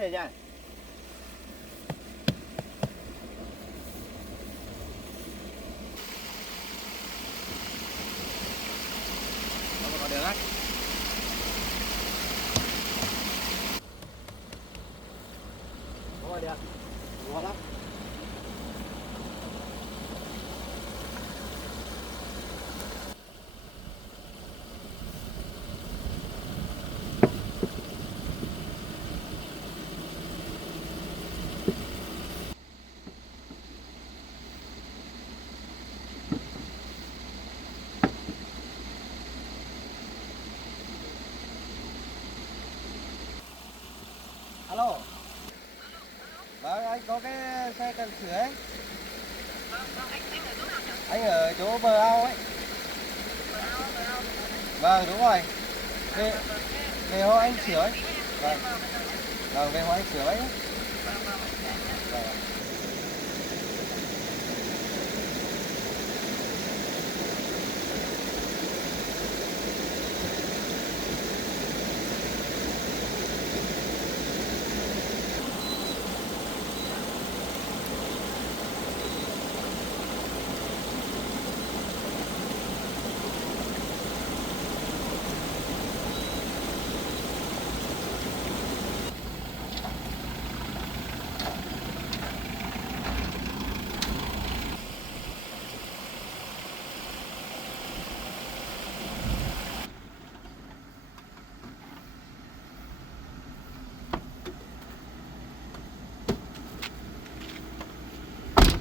này nha. Không còn được á. Không còn được. Ngon lắm. Alo. Vâng, anh có cái xe cần sửa ấy. Anh ở chỗ nào nhỉ? Anh ở chỗ bờ ao ấy. Bờ ao. Vâng, đúng rồi. Về, Vâng. về hôm anh sửa ấy. Vâng, Vào bây giờ nhé. vâng, về hôm anh sửa ấy. Vâng. Vâng.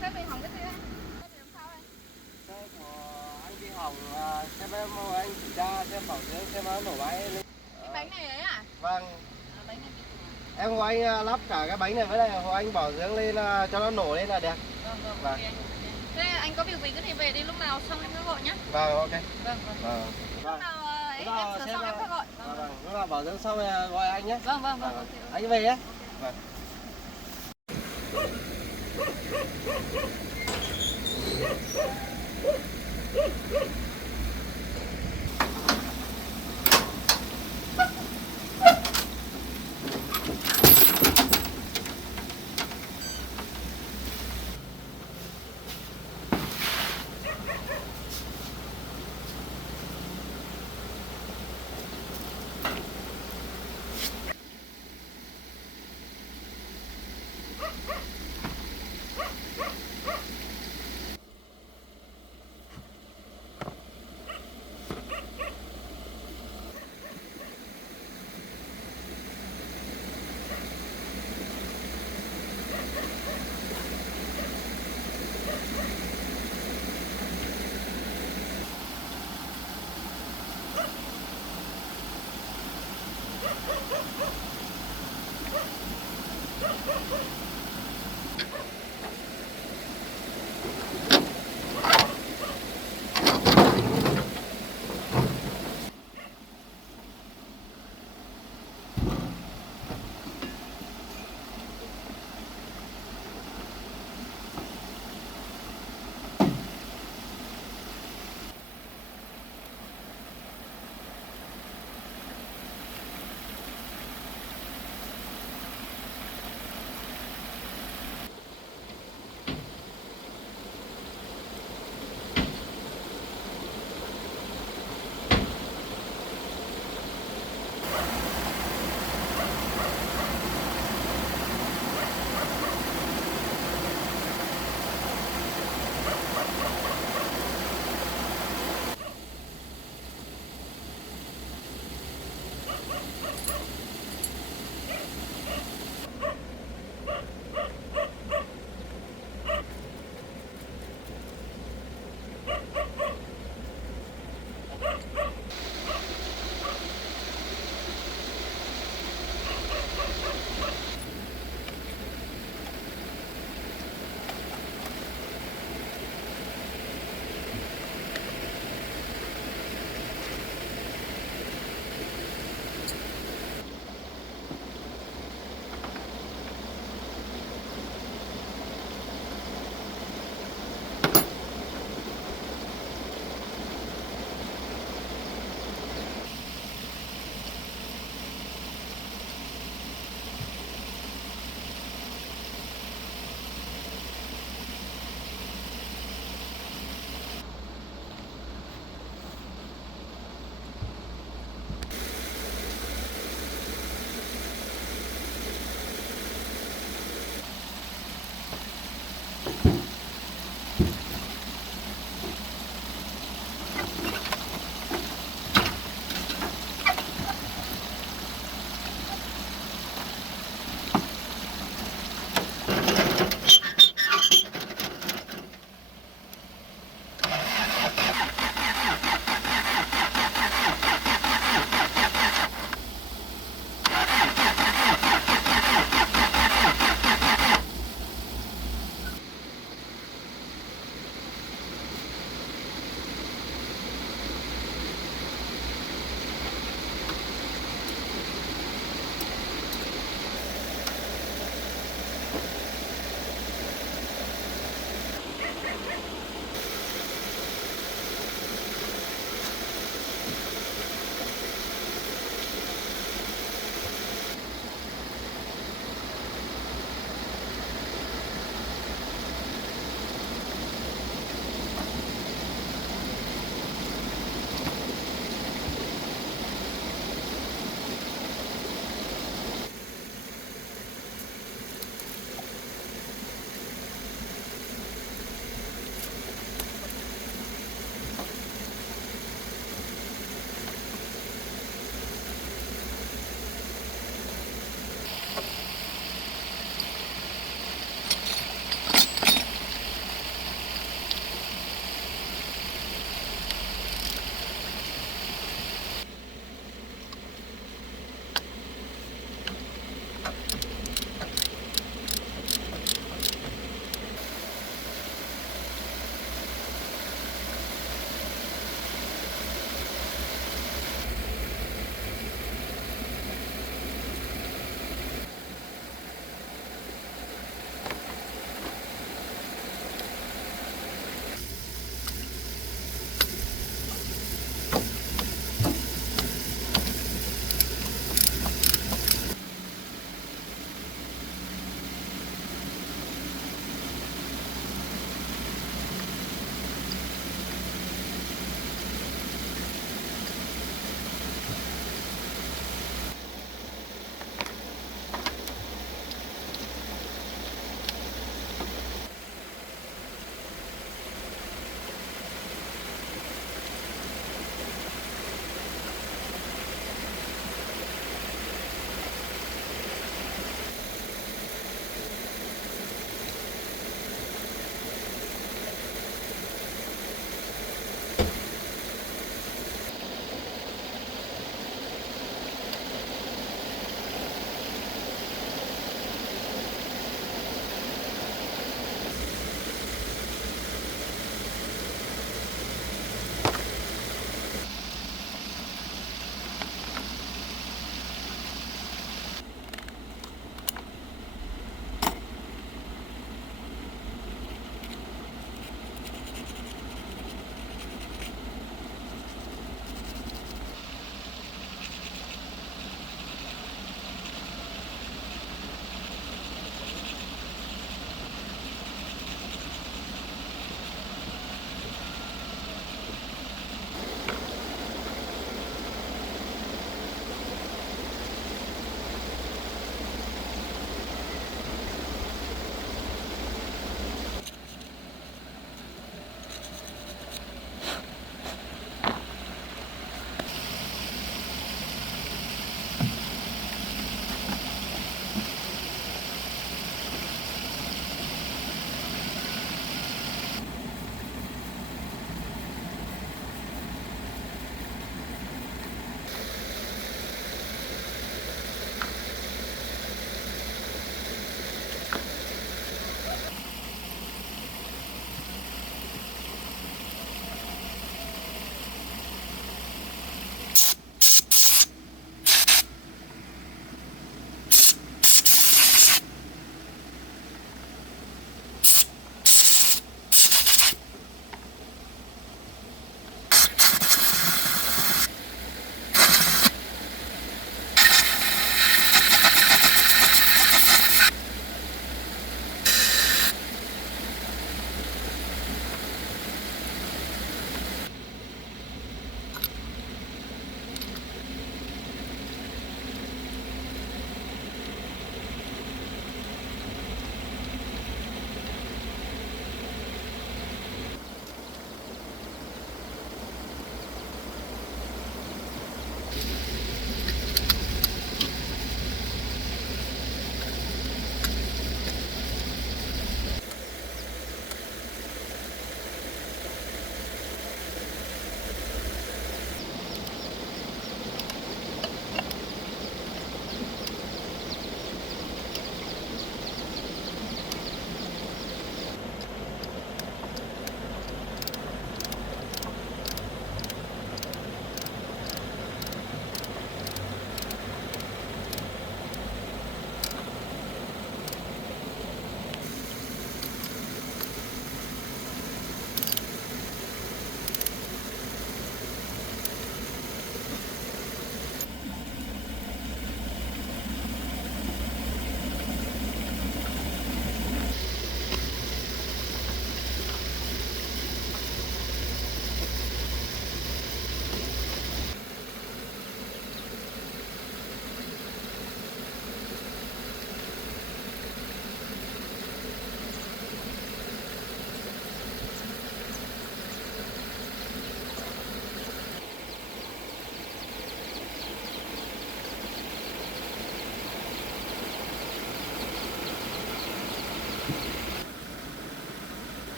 Thế mình hỏng cái gì đấy? Có gì làm sao đây? Xe của anh bị hỏng, xem em anh kiểm tra xem bảo dưỡng xem nó nổ máy lên. Cái bánh này ấy à? Vâng, Bánh này bị hỏng à? em của anh lắp cả cái bánh này với lại của anh bảo dưỡng lên cho nó nổ lên là đẹp. Vâng. Vâng. Ok anh. Thế anh có việc gì cứ thì về đi, lúc nào xong em cứ gọi nhá. Vâng, ok. Vâng. Vâng. Lúc nào ấy em sửa xong em cứ gọi. Vâng, lúc nào bảo dưỡng xong thì gọi anh nhé. Vâng. Ok. Anh về nhé. Vâng.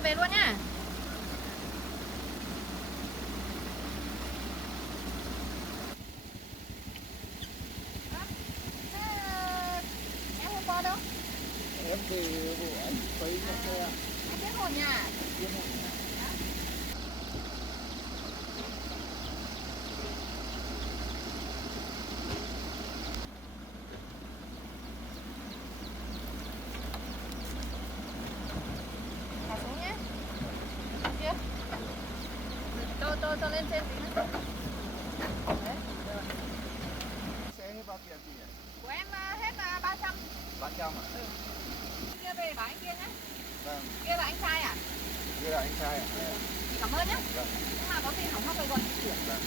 Ok về luôn nhá. Em hôm qua đâu? Em thì của anh phải cho xe. Em biết hồn nhà. Thả xuống nhé. Kia. Tôi lên trên tí nữa. Đấy. Xe hết bao tiền chị nhỉ? Của em hết 300. 300 à? Ừ. Kia về bảo anh kia nhé. Vâng. Kia là anh trai à? Đây là anh trai à? Cảm ơn nhé. Vâng. Nhưng mà có gì hỏng hóc về gọi chị chuyển. Vâng.